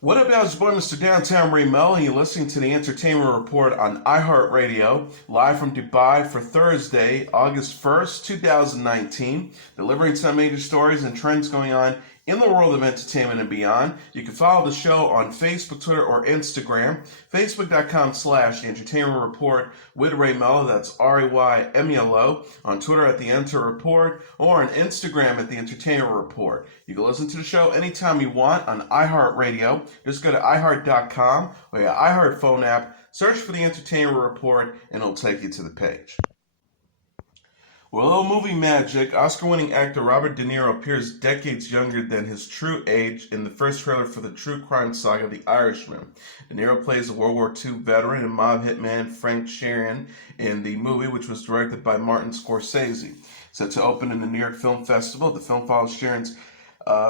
What up, y'all? It's your boy, Mr. Downtown Melo, and you're listening to the Entertainment Report on iHeartRadio, live from Dubai for Thursday, August 1st, 2019, delivering some major stories and trends going on in the world of entertainment and beyond. You can follow the show on Facebook, Twitter, or Instagram. Facebook.com/Entertainment Report with Ray Melo, that's RAYMELO. On Twitter at The Enter Report, or on Instagram at The Entertainment Report. You can listen to the show anytime you want on iHeartRadio. Just go to iHeart.com or your iHeart phone app, search for The Entertainment Report, and it'll take you to the page. Well, a little movie magic. Oscar-winning actor Robert De Niro appears decades younger than his true age in the first trailer for the true crime saga The Irishman. De Niro plays a World War II veteran and mob hitman Frank Sheeran in the movie, which was directed by Martin Scorsese. Set to open in the New York Film Festival, the film follows Sheeran's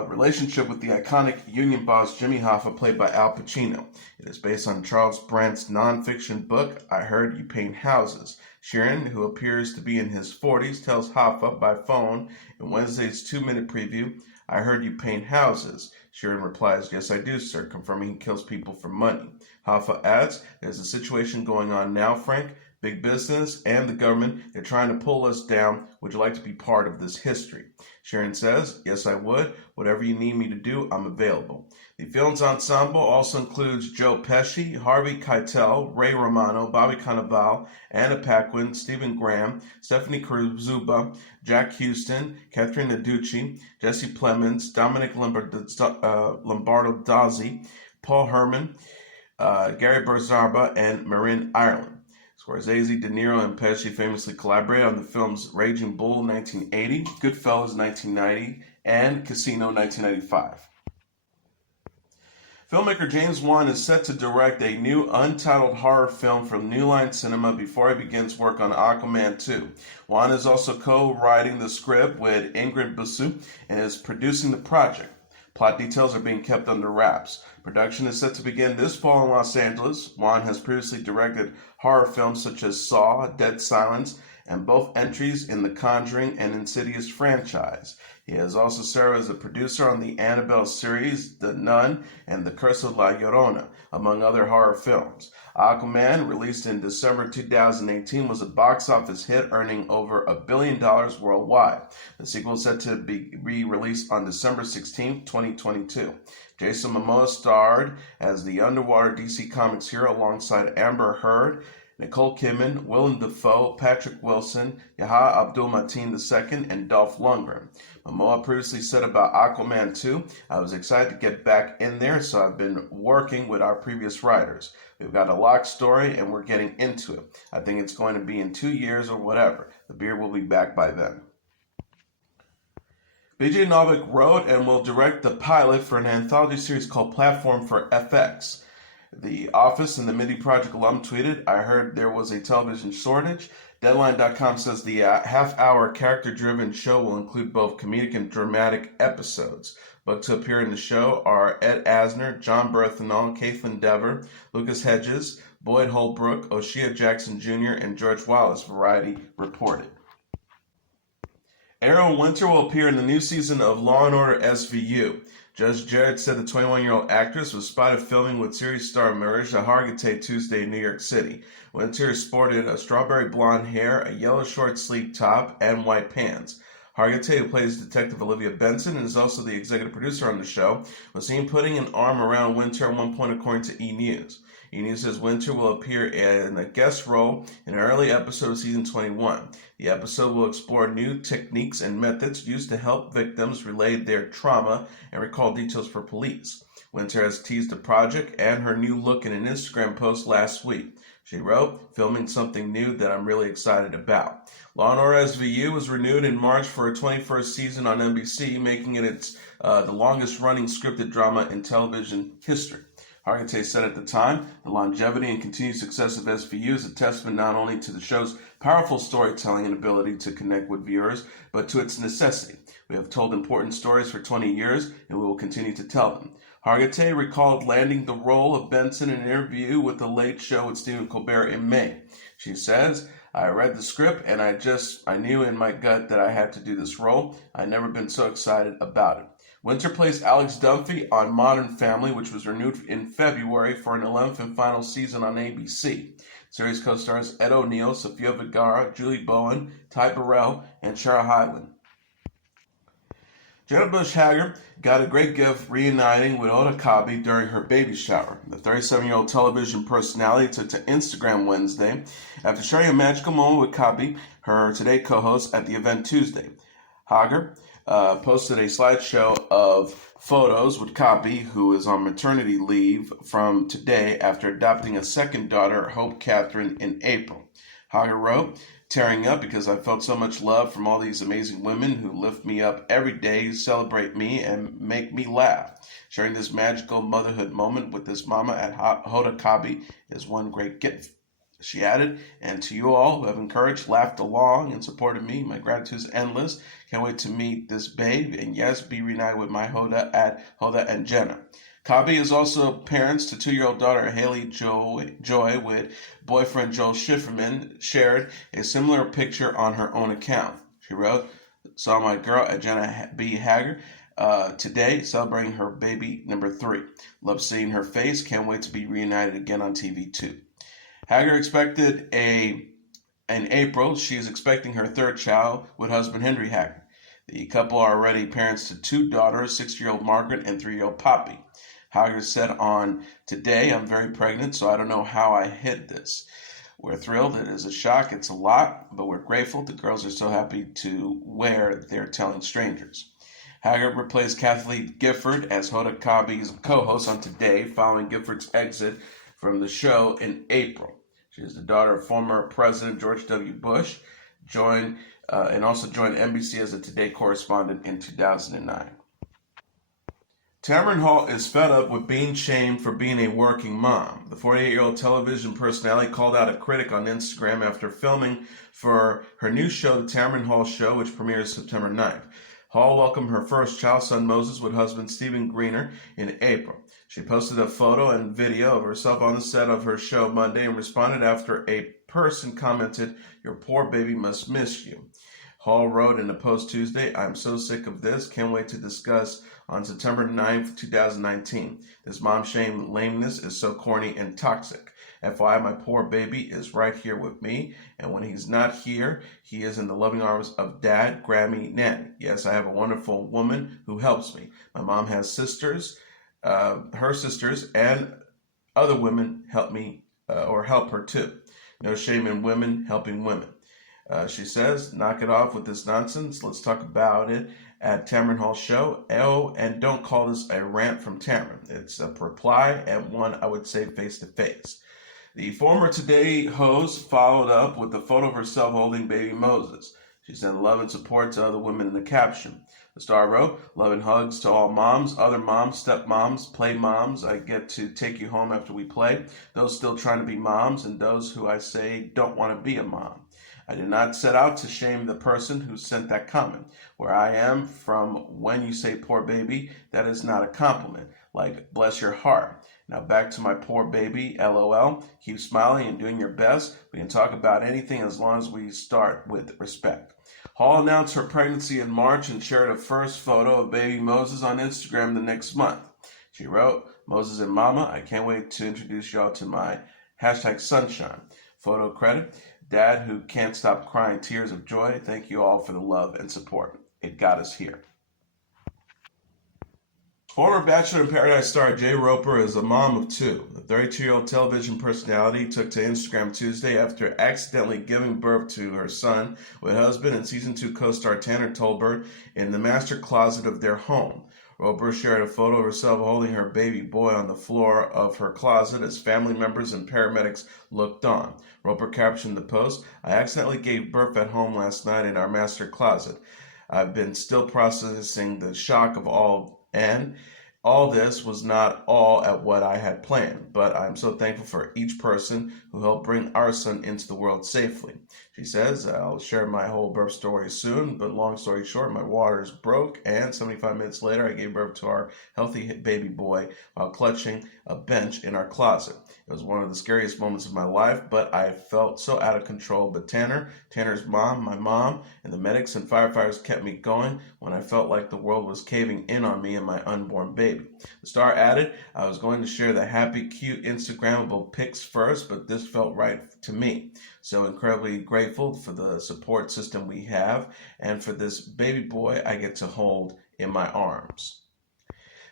relationship with the iconic union boss Jimmy Hoffa, played by Al Pacino. It is based on Charles Brandt's nonfiction book, I Heard You Paint Houses. Sheeran, who appears to be in his 40s, tells Hoffa by phone in Wednesday's 2-minute preview, I heard you paint houses. Sheeran replies, yes, I do, sir, confirming he kills people for money. Hoffa adds, there's a situation going on now, Frank. Big business and the government, they're trying to pull us down. Would you like to be part of this history? Sharon says, yes, I would. Whatever you need me to do, I'm available. The film's ensemble also includes Joe Pesci, Harvey Keitel, Ray Romano, Bobby Cannavale, Anna Paquin, Stephen Graham, Stephanie Krzyzewska, Jack Houston, Catherine Naducci, Jesse Plemons, Dominic Lombardo-Dozzi, Paul Herman, Gary Berzarba, and Marin Ireland. Scorsese, De Niro, and Pesci famously collaborated on the films Raging Bull 1980, Goodfellas 1990, and Casino 1995. Filmmaker James Wan is set to direct a new untitled horror film from New Line Cinema before he begins work on Aquaman 2. Wan is also co-writing the script with Ingrid Busu and is producing the project. Plot details are being kept under wraps. Production is set to begin this fall in Los Angeles. Wan has previously directed horror films such as Saw, Dead Silence, and both entries in the Conjuring and Insidious franchise. He has also served as a producer on the Annabelle series, The Nun, and The Curse of La Llorona, among other horror films. Aquaman, released in December 2018, was a box office hit, earning over $1 billion worldwide. The sequel is set to be re-released on December 16, 2022. Jason Momoa starred as the underwater DC Comics hero alongside Amber Heard, Nicole Kidman, Willem Dafoe, Patrick Wilson, Yahya Abdul-Mateen II, and Dolph Lundgren. Momoa previously said about Aquaman 2, I was excited to get back in there, so I've been working with our previous writers. We've got a locked story, and we're getting into it. I think it's going to be in 2 years or whatever. The beard will be back by then. BJ Novak wrote and will direct the pilot for an anthology series called Platform for FX. The Office and the MIDI Project alum tweeted, I heard there was a television shortage. Deadline.com says the half-hour character-driven show will include both comedic and dramatic episodes. Booked to appear in the show are Ed Asner, Jon Bernthal, Kaitlyn Dever, Lucas Hedges, Boyd Holbrook, O'Shea Jackson Jr., and George Wallace, Variety reported. Ariel Winter will appear in the new season of Law & Order SVU. Judge Jarrett said the 21-year-old actress was spotted filming with series star Marissa Hargitay Tuesday in New York City. Winter sported a strawberry blonde hair, a yellow short sleeve top, and white pants. Hargitay, who plays Detective Olivia Benson and is also the executive producer on the show, was seen putting an arm around Winter at one point, according to E! News. E! News says Winter will appear in a guest role in an early episode of season 21. The episode will explore new techniques and methods used to help victims relay their trauma and recall details for police. Winter has teased the project and her new look in an Instagram post last week. She wrote, filming something new that I'm really excited about. Law & Order SVU was renewed in March for a 21st season on NBC, making it the longest-running scripted drama in television history. Hargitay said at the time, the longevity and continued success of SVU is a testament not only to the show's powerful storytelling and ability to connect with viewers, but to its necessity. We have told important stories for 20 years, and we will continue to tell them. Hargitay recalled landing the role of Benson in an interview with The Late Show with Stephen Colbert in May. She says, I read the script and I knew in my gut that I had to do this role. I'd never been so excited about it. Winter plays Alex Dunphy on Modern Family, which was renewed in February for an 11th and final season on ABC. Series co-stars Ed O'Neill, Sofia Vergara, Julie Bowen, Ty Burrell, and Cheryl Hyland. Jenna Bush Hager got a great gift reuniting with Hoda Kotb during her baby shower. The 37-year-old television personality took to Instagram Wednesday after sharing a magical moment with Kotb, her Today co-host, at the event Tuesday. Hager posted a slideshow of photos with Kotb, who is on maternity leave from Today after adopting a second daughter, Hope Catherine, in April. Hager wrote, "Tearing up because I felt so much love from all these amazing women who lift me up every day, celebrate me, and make me laugh. Sharing this magical motherhood moment with this mama at Hoda Kotb is one great gift." She added, "And to you all who have encouraged, laughed along, and supported me, my gratitude is endless. Can't wait to meet this babe, and yes, be reunited with my Hoda at Hoda and Jenna." Kotb is also parents to 2-year-old daughter Haley Joy with boyfriend Joel Schifferman, shared a similar picture on her own account. She wrote, "Saw my girl at Jenna B. Hager today, celebrating her baby number 3. Love seeing her face. Can't wait to be reunited again on TV too." Hager expected in April. She is expecting her 3rd child with husband Henry Hager. The couple are already parents to 2 daughters, 6-year-old Margaret and 3-year-old Poppy. Hager said on Today, "I'm very pregnant, so I don't know how I hid this. We're thrilled. It is a shock. It's a lot, but we're grateful. The girls are so happy to where they're telling strangers." Hager replaced Kathleen Gifford as Hoda Kotb's co-host on Today following Gifford's exit from the show in April. She is the daughter of former President George W. Bush, and also joined NBC as a Today correspondent in 2009. Tamron Hall is fed up with being shamed for being a working mom. The 48-year-old television personality called out a critic on Instagram after filming for her new show, The Tamron Hall Show, which premieres September 9th. Hall welcomed her first child, son Moses, with husband Stephen Greener in April. She posted a photo and video of herself on the set of her show Monday and responded after a person commented, "Your poor baby must miss you." Hall wrote in a post Tuesday, "I'm so sick of this. Can't wait to discuss on September 9th, 2019. This mom shame lameness is so corny and toxic. FYI, my poor baby is right here with me, and when he's not here, he is in the loving arms of Dad, Grammy, Nanny. Yes, I have a wonderful woman who helps me. My mom has sisters, her sisters, and other women help me or help her too. No shame in women helping women." She says, "Knock it off with this nonsense. Let's talk about it at Tamron Hall Show. Oh, and don't call this a rant from Tamron. It's a reply, and one I would say face to face." The former Today host followed up with a photo of herself holding baby Moses. She sent love and support to other women in the caption. The star wrote, "Love and hugs to all moms, other moms, stepmoms, play moms. I get to take you home after we play. Those still trying to be moms, and those who I say don't want to be a mom. I did not set out to shame the person who sent that comment. Where I am from, when you say poor baby, that is not a compliment. Like, bless your heart. Now back to my poor baby, LOL. Keep smiling and doing your best. We can talk about anything as long as we start with respect." Hall announced her pregnancy in March and shared a first photo of baby Moses on Instagram the next month. She wrote, "Moses and Mama, I can't wait to introduce y'all to my #sunshine. Photo credit, Dad who can't stop crying tears of joy. Thank you all for the love and support. It got us here." Former Bachelor in Paradise star Jade Roper is a mom of 2. The 32-year-old television personality took to Instagram Tuesday after accidentally giving birth to her son with husband and season 2 co-star Tanner Tolbert in the master closet of their home. Roper shared a photo of herself holding her baby boy on the floor of her closet as family members and paramedics looked on. Roper captioned the post, "I accidentally gave birth at home last night in our master closet. I've been still processing the shock of all this was not all at what I had planned, but I'm so thankful for each person who helped bring our son into the world safely." She says, I'll share my whole birth story soon, but long story short, my waters broke, and 75 minutes later, I gave birth to our healthy baby boy while clutching a bench in our closet. It was one of the scariest moments of my life, but I felt so out of control. But Tanner's mom, my mom, and the medics and firefighters kept me going when I felt like the world was caving in on me and my unborn baby. The star added, I was going to share the happy, cute, Instagrammable pics first, but this felt right to me. So incredibly grateful for the support system we have and for this baby boy I get to hold in my arms.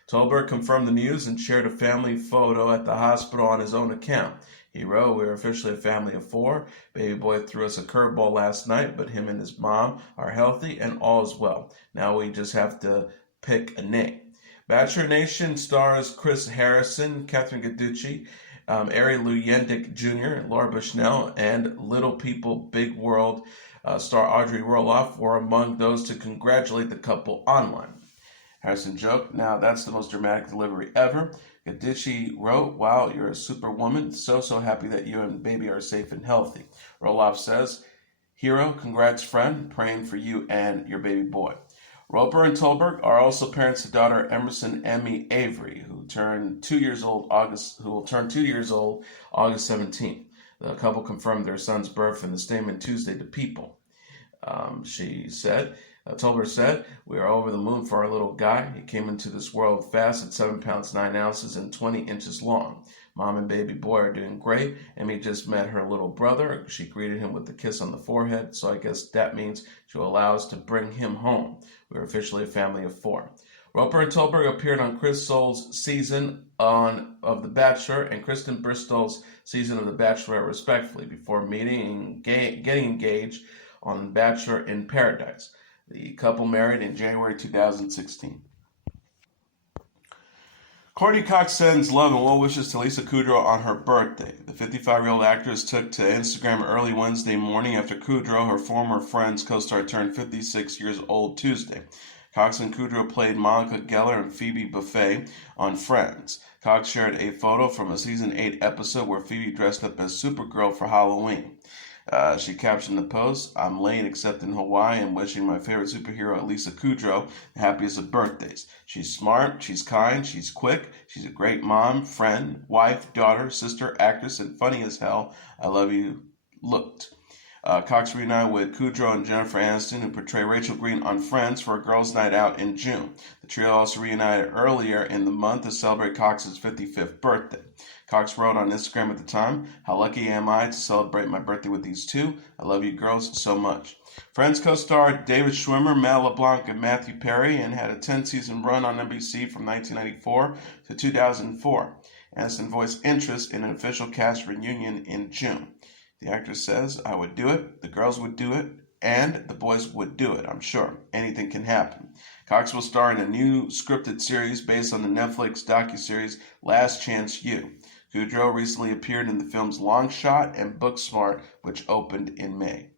Tolbert confirmed the news and shared a family photo at the hospital on his own account. He wrote, we're officially a family of 4. Baby boy threw us a curveball last night, but him and his mom are healthy and all is well. Now we just have to pick a name. Bachelor Nation stars Chris Harrison, Catherine Gaducci, Ariel Winter Jr., Laura Bushnell, and Little People, Big World star Audrey Roloff were among those to congratulate the couple online. Harrison joked, now that's the most dramatic delivery ever. Gaducci wrote, wow, you're a superwoman. So happy that you and baby are safe and healthy. Roloff says, hero, congrats friend, praying for you and your baby boy. Roper and Tolbert are also parents to daughter Emerson Emmy Avery, who will turn 2 years old August 17th. The couple confirmed their son's birth in the statement Tuesday to People. Tolbert said, we are over the moon for our little guy. He came into this world fast at 7 pounds 9 ounces and 20 inches long. Mom and baby boy are doing great. Emmy just met her little brother. She greeted him with a kiss on the forehead, so I guess that means she'll allow us to bring him home. We're officially a family of 4. Roper and Tolbert appeared on Chris Soule's season of The Bachelor and Kristen Bristol's season of The Bachelor, respectively, before meeting and getting engaged on Bachelor in Paradise. The couple married in January 2016. Courteney Cox sends love and well wishes to Lisa Kudrow on her birthday. The 55-year-old actress took to Instagram early Wednesday morning after Kudrow, her former Friends co-star, turned 56 years old Tuesday. Cox and Kudrow played Monica Geller and Phoebe Buffay on Friends. Cox shared a photo from a season 8 episode where Phoebe dressed up as Supergirl for Halloween. She captioned the post, I'm laying except in Hawaii and wishing my favorite superhero, Lisa Kudrow, the happiest of birthdays. She's smart, she's kind, she's quick, she's a great mom, friend, wife, daughter, sister, actress, and funny as hell. I love you, looked. Cox reunited with Kudrow and Jennifer Aniston, who portray Rachel Green on Friends, for a girls' night out in June. The trio also reunited earlier in the month to celebrate Cox's 55th birthday. Cox wrote on Instagram at the time, how lucky am I to celebrate my birthday with these two? I love you girls so much. Friends co-star David Schwimmer, Mel LeBlanc, and Matthew Perry, and had a 10-season run on NBC from 1994 to 2004. Aniston voiced interest in an official cast reunion in June. The actor says, I would do it, the girls would do it, and the boys would do it, I'm sure. Anything can happen. Cox will star in a new scripted series based on the Netflix docuseries Last Chance U. Kudrow recently appeared in the films Long Shot and Booksmart, which opened in May.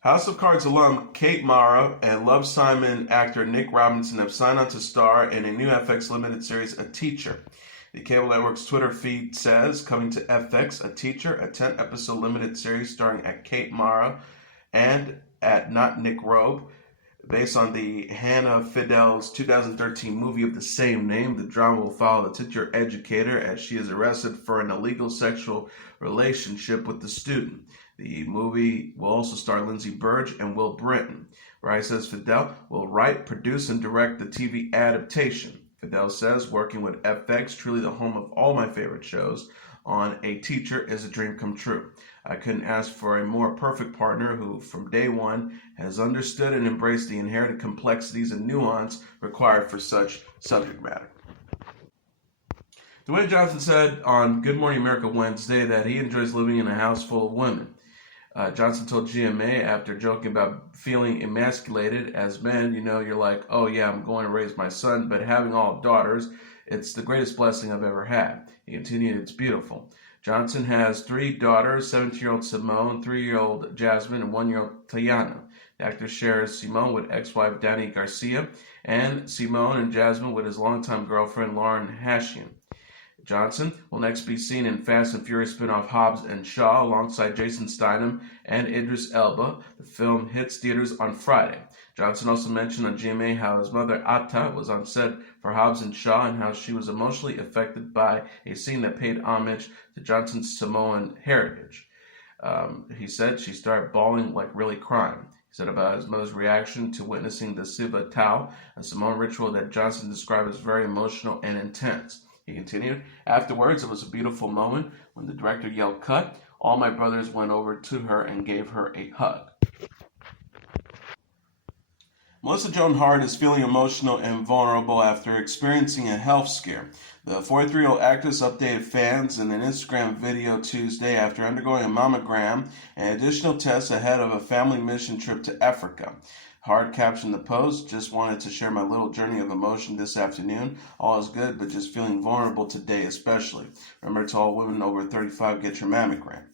House of Cards alum Kate Mara and Love Simon actor Nick Robinson have signed on to star in a new FX limited series, A Teacher. The cable network's Twitter feed says, coming to FX, A Teacher, a 10-episode limited series starring at Kate Mara and at Not Nick Robe. Based on the Hannah Fidel's 2013 movie of the same name, the drama will follow the teacher educator as she is arrested for an illegal sexual relationship with the student. The movie will also star Lindsay Burge and Will Britton. Rice says Fidel will write, produce, and direct the TV adaptation. Fidel says, working with FX, truly the home of all my favorite shows, on A Teacher is a dream come true. I couldn't ask for a more perfect partner who, from day one, has understood and embraced the inherent complexities and nuance required for such subject matter. Dwayne Johnson said on Good Morning America Wednesday that he enjoys living in a house full of women. Johnson told GMA after joking about feeling emasculated, as men, you're like, oh yeah, I'm going to raise my son, but having all daughters, it's the greatest blessing I've ever had. He continued, it's beautiful. Johnson has 3 daughters, 17-year-old Simone, 3-year-old Jasmine, and 1-year-old Tayana. The actor shares Simone with ex-wife Dani Garcia, and Simone and Jasmine with his longtime girlfriend Lauren Hashian. Johnson will next be seen in Fast and Furious spin-off Hobbs and Shaw alongside Jason Statham and Idris Elba. The film hits theaters on Friday. Johnson also mentioned on GMA how his mother Atta was on set for Hobbs and Shaw and how she was emotionally affected by a scene that paid homage to Johnson's Samoan heritage. He said she started bawling, like really crying. He said about his mother's reaction to witnessing the Siva Tau, a Samoan ritual that Johnson described as very emotional and intense. He continued, afterwards, it was a beautiful moment. When the director yelled cut, all my brothers went over to her and gave her a hug. Melissa Joan Hart is feeling emotional and vulnerable after experiencing a health scare. The 43-year-old actress updated fans in an Instagram video Tuesday after undergoing a mammogram and additional tests ahead of a family mission trip to Africa. Hart captioned the post, just wanted to share my little journey of emotion this afternoon. All is good, but just feeling vulnerable today especially. Remember to all women over 35, get your mammogram.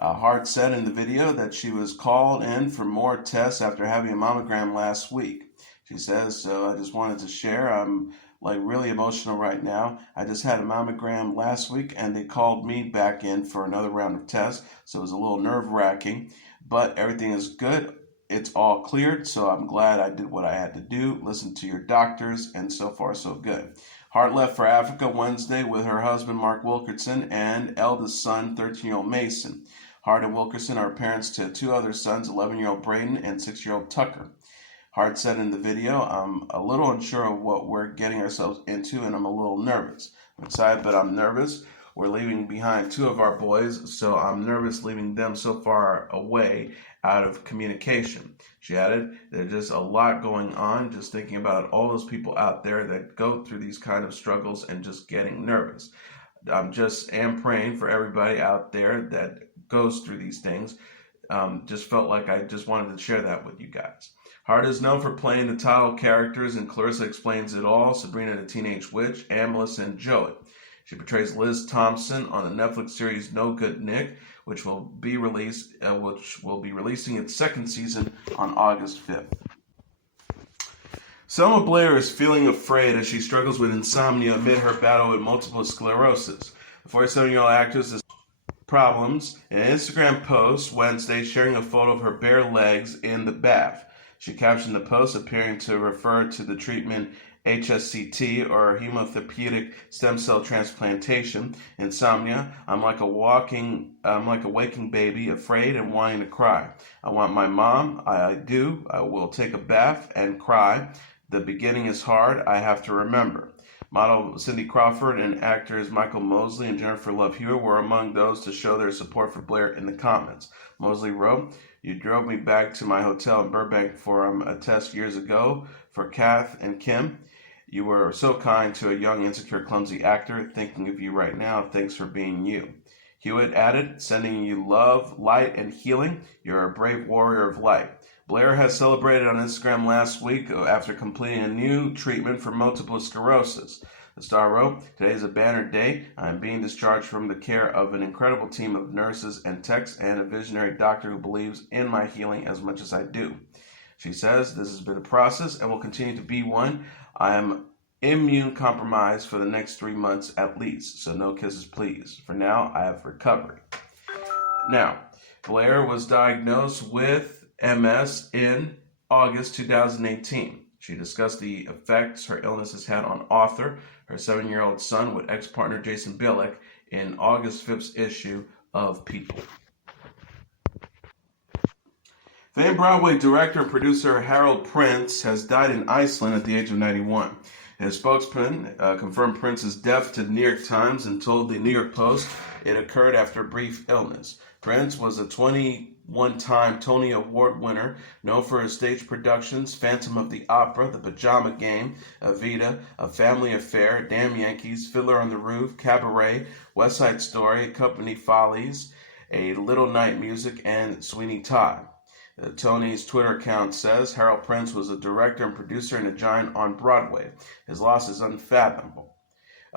Hart said in the video that she was called in for more tests after having a mammogram last week. She says, so I just wanted to share. I'm really emotional right now. I just had a mammogram last week and they called me back in for another round of tests. So it was a little nerve-wracking, but everything is good. It's all cleared, so I'm glad I did what I had to do, listen to your doctors, and so far so good. Hart left for Africa Wednesday with her husband Mark Wilkerson and eldest son, 13-year-old Mason. Hart and Wilkerson are parents to two other sons, 11-year-old Braden and 6-year-old Tucker. Hart said in the video, I'm a little unsure of what we're getting ourselves into and I'm a little nervous. I'm excited, but I'm nervous. We're leaving behind two of our boys, so I'm nervous leaving them so far away out of communication. She added, there's just a lot going on, just thinking about all those people out there that go through these kind of struggles and just getting nervous. I'm just am praying for everybody out there that goes through these things. Just felt like I just wanted to share that with you guys. Hart is known for playing the title characters in Clarissa Explains It All, Sabrina the Teenage Witch, and Melissa and Joey. She portrays Liz Thompson on the Netflix series No Good Nick, which will be releasing its second season on August 5th. Selma Blair is feeling afraid as she struggles with insomnia amid her battle with multiple sclerosis. The 47-year-old actress has problems in an Instagram post Wednesday sharing a photo of her bare legs in the bath. She captioned the post appearing to refer to the treatment HSCT or hemotherapeutic stem cell transplantation. Insomnia. I'm like a waking baby, afraid and wanting to cry. I want my mom. I do. I will take a bath and cry. The beginning is hard. I have to remember. Model Cindy Crawford and actors Michael Mosley and Jennifer Love Hewitt were among those to show their support for Blair in the comments. Mosley wrote, you drove me back to my hotel in Burbank for a test years ago for Kath and Kim. You were so kind to a young, insecure, clumsy actor. Thinking of you right now. Thanks for being you. Hewitt added, sending you love, light, and healing. You're a brave warrior of light. Blair has celebrated on Instagram last week after completing a new treatment for multiple sclerosis. The star wrote, today is a banner day. I am being discharged from the care of an incredible team of nurses and techs and a visionary doctor who believes in my healing as much as I do. She says, this has been a process and will continue to be one. I am immune compromised for the next 3 months at least, so no kisses please. For now, I have recovered. Now, Blair was diagnosed with MS in August 2018. She discussed the effects her illness has had on Arthur, her 7-year-old son, with ex-partner Jason Billick in August 5th's issue of People. Famed Broadway director and producer Harold Prince has died in Iceland at the age of 91. His spokesman confirmed Prince's death to the New York Times and told the New York Post it occurred after a brief illness. Prince was a 21-time Tony Award winner, known for his stage productions Phantom of the Opera, The Pajama Game, Evita, A Family Affair, Damn Yankees, Fiddler on the Roof, Cabaret, West Side Story, Company Follies, A Little Night Music, and Sweeney Todd. Tony's Twitter account says Harold Prince was a director and producer and a giant on Broadway. His loss is unfathomable.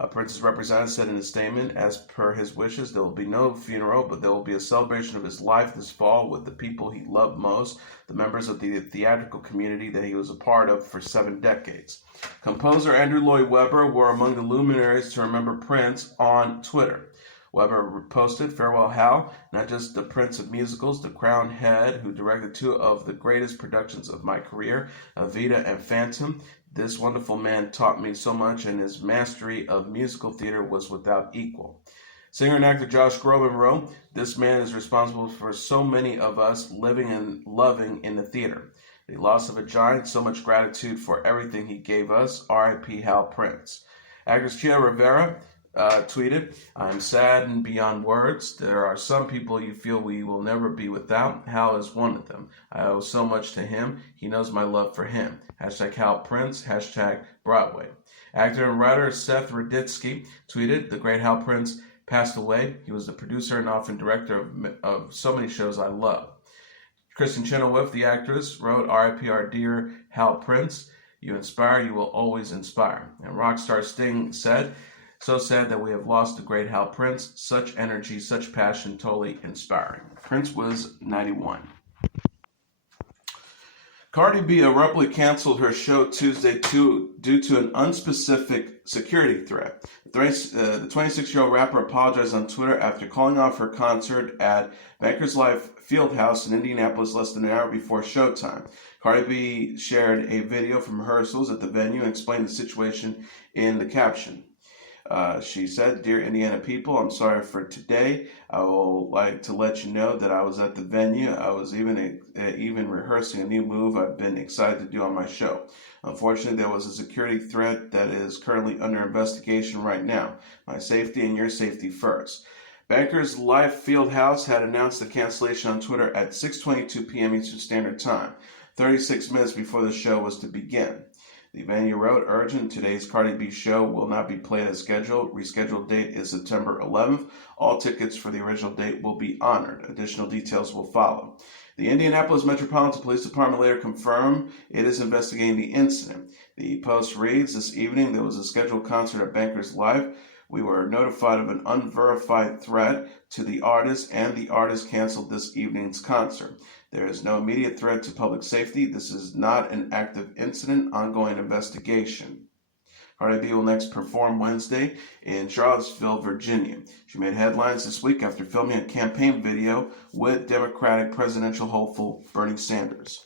Prince's representative said in a statement, as per his wishes, there will be no funeral, but there will be a celebration of his life this fall with the people he loved most, the members of the theatrical community that he was a part of for 7 decades. Composer Andrew Lloyd Webber were among the luminaries to remember Prince on Twitter. Webber posted, "Farewell, Hal, not just the Prince of musicals, the crowned head who directed 2 of the greatest productions of my career, Evita and Phantom. This wonderful man taught me so much, and his mastery of musical theater was without equal." Singer and actor Josh Groban wrote, "This man is responsible for so many of us living and loving in the theater. The loss of a giant, so much gratitude for everything he gave us. R.I.P. Hal Prince." Actress Chia Rivera tweeted, "I am saddened beyond words. There are some people you feel we will never be without. Hal is one of them. I owe so much to him. He knows my love for him. Hashtag Hal Prince. Hashtag Broadway." Actor and writer Seth Ruditsky tweeted, "The great Hal Prince passed away. He was the producer and often director of so many shows I love." Kristen Chenoweth, the actress, wrote, "R.I.P. our dear Hal Prince. You inspire, you will always inspire." And rock star Sting said, "So sad that we have lost the great Hal Prince. Such energy, such passion, totally inspiring." Prince was 91. Cardi B abruptly canceled her show Tuesday due to an unspecific security threat. The 26-year-old rapper apologized on Twitter after calling off her concert at Bankers Life Fieldhouse in Indianapolis less than an hour before showtime. Cardi B shared a video from rehearsals at the venue and explained the situation in the caption. She said, "Dear Indiana people, I'm sorry for today. I would like to let you know that I was at the venue. I was even rehearsing a new move I've been excited to do on my show. Unfortunately, there was a security threat that is currently under investigation right now. My safety and your safety first." Bankers Life Fieldhouse had announced the cancellation on Twitter at 6:22 p.m. Eastern Standard Time, 36 minutes before the show was to begin. The venue wrote, "Urgent, today's Cardi B show will not be played as scheduled. Rescheduled date is September 11th. All tickets for the original date will be honored. Additional details will follow." The Indianapolis Metropolitan Police Department later confirmed it is investigating the incident. The Post reads, "This evening there was a scheduled concert at Bankers Life. We were notified of an unverified threat to the artist, and the artist canceled this evening's concert. There is no immediate threat to public safety. This is not an active incident. Ongoing investigation." Cardi B will next perform Wednesday in Charlottesville, Virginia. She made headlines this week after filming a campaign video with Democratic presidential hopeful Bernie Sanders.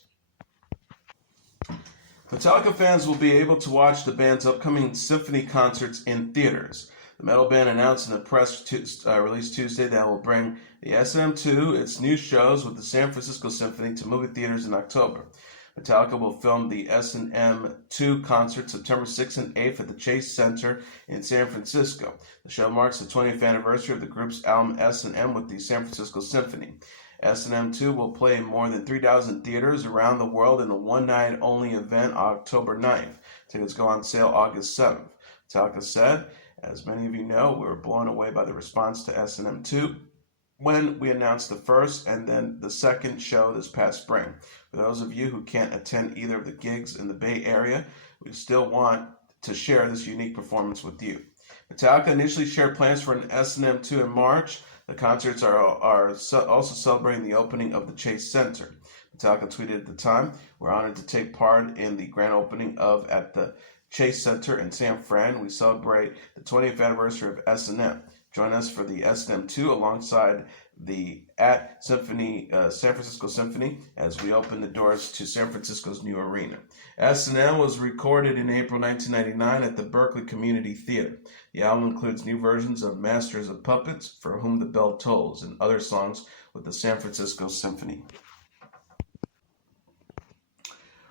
Metallica fans will be able to watch the band's upcoming symphony concerts in theaters. The metal band announced in a press release Tuesday that it will bring the S&M 2, its new shows with the San Francisco Symphony, to movie theaters in October. Metallica will film the S&M 2 concert September 6th and 8th at the Chase Center in San Francisco. The show marks the 20th anniversary of the group's album S&M with the San Francisco Symphony. S&M 2 will play in more than 3,000 theaters around the world in a one-night-only event October 9th. Tickets go on sale August 7th. Metallica said, "As many of you know, we were blown away by the response to S&M 2 when we announced the first and then the second show this past spring. For those of you who can't attend either of the gigs in the Bay Area, we still want to share this unique performance with you." Metallica initially shared plans for an S&M 2 in March. The concerts are also celebrating the opening of the Chase Center. Metallica tweeted at the time, "We're honored to take part in the grand opening at the Chase Center in San Fran. We celebrate the 20th anniversary of S&M. Join us for the S&M 2 alongside the San Francisco Symphony as we open the doors to San Francisco's new arena." S&M was recorded in April 1999 at the Berkeley Community Theater. The album includes new versions of Masters of Puppets, For Whom the Bell Tolls, and other songs with the San Francisco Symphony.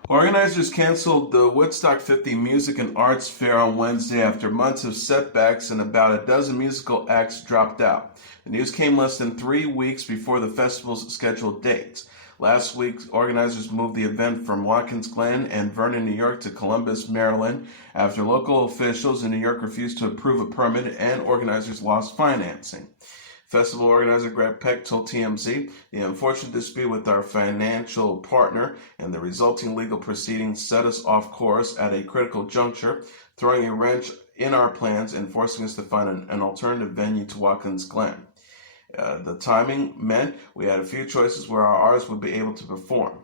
Organizers canceled the Woodstock 50 Music and Arts Fair on Wednesday after months of setbacks and about a dozen musical acts dropped out. The news came less than 3 weeks before the festival's scheduled dates. Last week, organizers moved the event from Watkins Glen and Vernon, New York to Columbus, Maryland, after local officials in New York refused to approve a permit and organizers lost financing. Festival organizer Greg Peck told TMZ, "The unfortunate dispute with our financial partner and the resulting legal proceedings set us off course at a critical juncture. throwing a wrench in our plans and forcing us to find an alternative venue to Watkins Glen. The timing meant we had a few choices where our artists would be able to perform.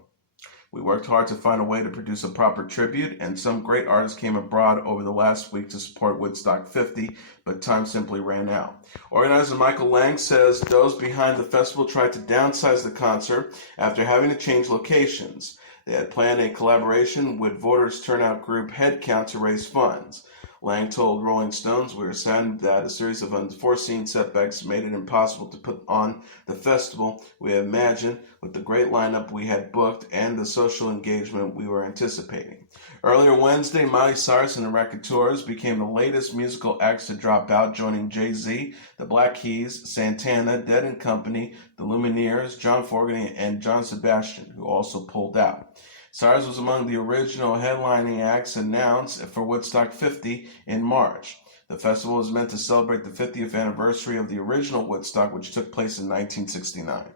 We worked hard to find a way to produce a proper tribute, and some great artists came abroad over the last week to support Woodstock 50, but time simply ran out. Organizer Michael Lang says those behind the festival tried to downsize the concert after having to change locations. They had planned a collaboration with voters' turnout group Headcount to raise funds. Lang told Rolling Stones, "We were saddened that a series of unforeseen setbacks made it impossible to put on the festival we had imagined with the great lineup we had booked and the social engagement we were anticipating." Earlier Wednesday, Miley Cyrus and the Raconteurs became the latest musical acts to drop out, joining Jay-Z, the Black Keys, Santana, Dead & Company, the Lumineers, John Fogerty, and John Sebastian, who also pulled out. Cyrus was among the original headlining acts announced for Woodstock 50 in March. The festival was meant to celebrate the 50th anniversary of the original Woodstock, which took place in 1969.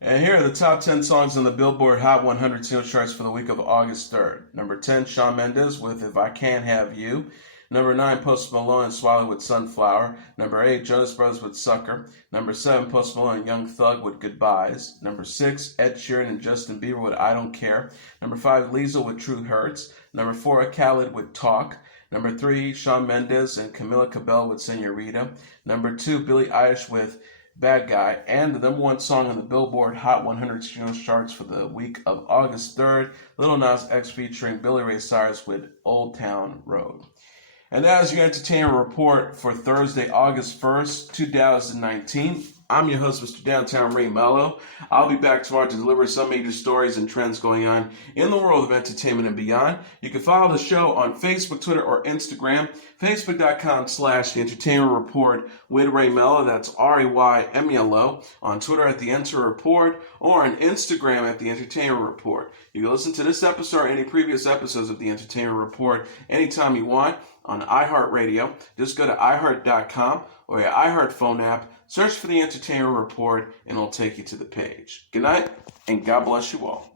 And here are the top 10 songs on the Billboard Hot 100 singles charts for the week of August 3rd. Number 10, Shawn Mendes with If I Can't Have You. Number 9, Post Malone and Swallow with Sunflower. Number 8, Jonas Brothers with Sucker. Number 7, Post Malone and Young Thug with Goodbyes. Number 6, Ed Sheeran and Justin Bieber with I Don't Care. Number 5, Lisa with True Hurts. Number 4, Khaled with Talk. Number 3, Shawn Mendes and Camila Cabello with Senorita. Number 2, Billie Eilish with Bad Guy. And the number 1 song on the Billboard Hot 100 singles charts for the week of August 3rd, Lil Nas X featuring Billy Ray Cyrus with Old Town Road. And that is your entertainment report for Thursday, August 1st, 2019. I'm your host, Mr. Downtown Ray Melo. I'll be back tomorrow to deliver some major stories and trends going on in the world of entertainment and beyond. You can follow the show on Facebook, Twitter, or Instagram. Facebook.com/The Entertainment Report with Ray Melo. That's RAYMELO. On Twitter at The Enter Report, or on Instagram at The Entertainment Report. You can listen to this episode or any previous episodes of The Entertainment Report anytime you want on iHeartRadio. Just go to iHeart.com or your iHeart phone app, search for The Entertainment Report, and it'll take you to the page. Good night, and God bless you all.